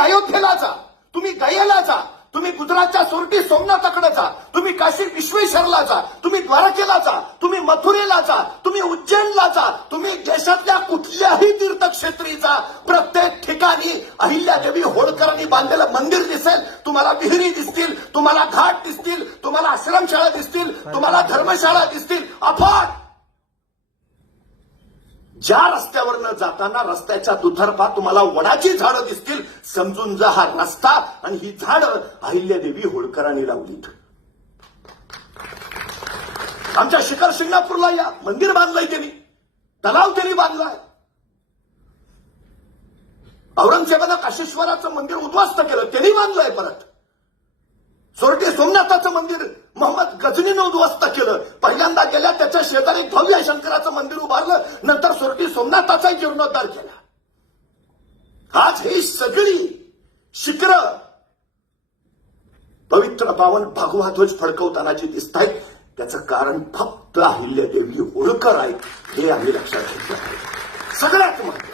अयोध्येला जा. तुम्ही गयाला जा. तुम्ही गुजरातच्या सोरटी सोमनाथाकडे जा. तुम्ही काशी विश्वेश्वरला जा. तुम्ही द्वारकेला जा. तुम्ही मथुरेला जा. तुम्ही उज्जैनला जा. तुम्ही देशातल्या कुठल्याही तीर्थक्षेत्री जा. प्रत्येक ठिकाणी अहिल्यादेवी होळकरांनी बांधलेलं मंदिर दिसेल. तुम्हाला विहिरी दिसतील. तुम्हाला घाट दिसतील. तुम्हाला आश्रमशाळा दिसतील. तुम्हाला धर्मशाळा दिसतील. अफाट ज्या रस्त्यावरनं जाताना रस्त्याच्या दुतर्फा तुम्हाला वडाची झाडं दिसतील समजून जा हा रस्ता आणि ही झाडं अहिल्यादेवी होळकरांनी लावलीत. आमच्या शिखर शिंगणापूरला या मंदिर बांधलंय त्यांनी. तलाव त्यांनी बांधलाय. औरंगजेबानं काशेश्वराचं मंदिर उद्ध्वस्त केलं त्यांनी बांधलंय परत. सोरटी सोमनाथाचं मंदिर मोहम्मद गजनीनं उद्ध्वस्त केलं. पहिल्यांदा गेल्या त्याच्या शेजारी भव्य शंकराचं मंदिर उभारलं नंतर जीर्णोद्धार केला. आज ही सगळी शिखर पवित्र पावन भगवा ध्वज फडकवताना जी दिसत आहेत त्याचं कारण फक्त अहिल्यादेवी होळकर आहेत हे आम्ही लक्षात घेतलं आहे. सगळ्यात महत्वाचं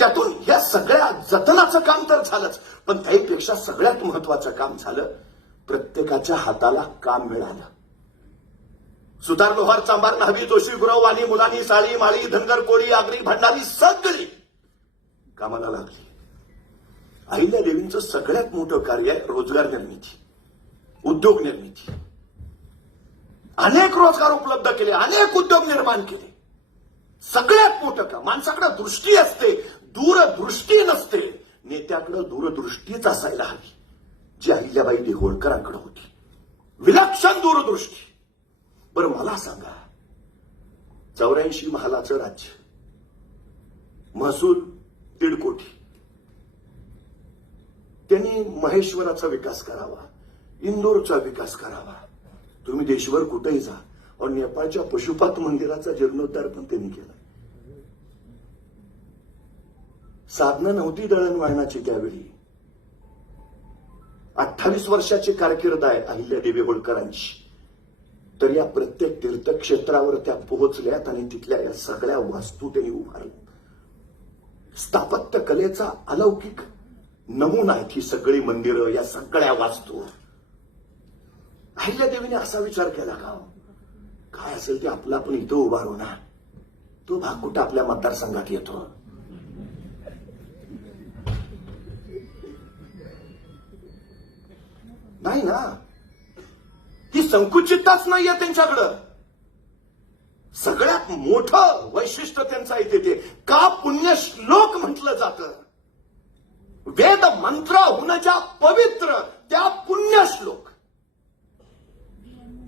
त्यातून या सगळ्या जतनाचं काम तर झालंच पण त्याहीपेक्षा सगळ्यात महत्वाचं काम झालं प्रत्येकाच्या हाताला काम मिळालं. सुधार लोहार चांबार न्हावी जोशी गुरव वाणी मुलानी साळी माळी धनगर कोळी आगरी भंडारी सगळी कामाला लागली. अहिल्या देवींचं सगळ्यात मोठं कार्य आहे रोजगार निर्मिती उद्योग निर्मिती. अनेक रोजगार उपलब्ध केले अनेक उद्योग निर्माण केले. सगळ्यात मोठं काम माणसाकडे दृष्टी असते दूरदृष्टी नसते नेत्याकडे दूरदृष्टीच असायला हवी जी अहिल्याबाई देहोळकरांकडे होती. विलक्षण दूरदृष्टी. बरं मला सांगा. चौऱ्याऐंशी महालाचं राज्य. महसूल दीड कोटी. त्यांनी महेश्वराचा विकास करावा इंदोरचा विकास करावा. तुम्ही देशभर कुठेही जा. और नेपाळच्या पशुपात मंदिराचा जीर्णोद्धार पण त्यांनी केला. साधनं नव्हती दळणवळणाची त्यावेळी. अठ्ठावीस वर्षाची कारकीर्द आहे अहिल्यादेवी होळकरांची. तर या प्रत्येक तीर्थक्षेत्रावर त्या पोहोचल्यात आणि तिथल्या या सगळ्या वास्तू त्यांनी उभारल्या. स्थापत्य कलेचा अलौकिक नमुना आहेत ही सगळी मंदिरं या सगळ्या वास्तू. अहिल्यादेवीने असा विचार केला का हो? काय असेल ते आपलं आपण इथं उभारू ना. तो भाग कुठं आपल्या मतदारसंघात येतो? नाही ना. संकुचितताच नाहीये त्यांच्याकडं. सगळ्यात मोठं वैशिष्ट्य त्यांचं आहे तिथे का पुण्यश्लोक म्हटलं जातं? वेद मंत्र हुनच्या पवित्र त्या पुण्यश्लोक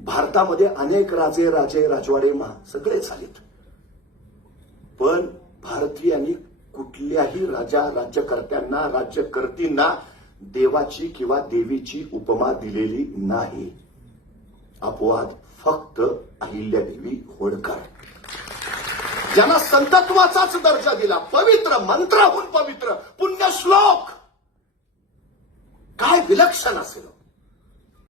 भारतामध्ये अनेक राजे राजे राजवाडे मा सगळे झालेत. पण भारतीयांनी कुठल्याही राजा राज्यकर्त्यांना राज्यकर्तींना देवाची किंवा देवीची उपमा दिलेली नाही. अपवाद फक्त अहिल्यादेवी होळकर. ज्यांना संतत्वाचाच दर्जा दिला पवित्र मंत्राहून पवित्र पुण्यश्लोक काय विलक्षण असेल हो.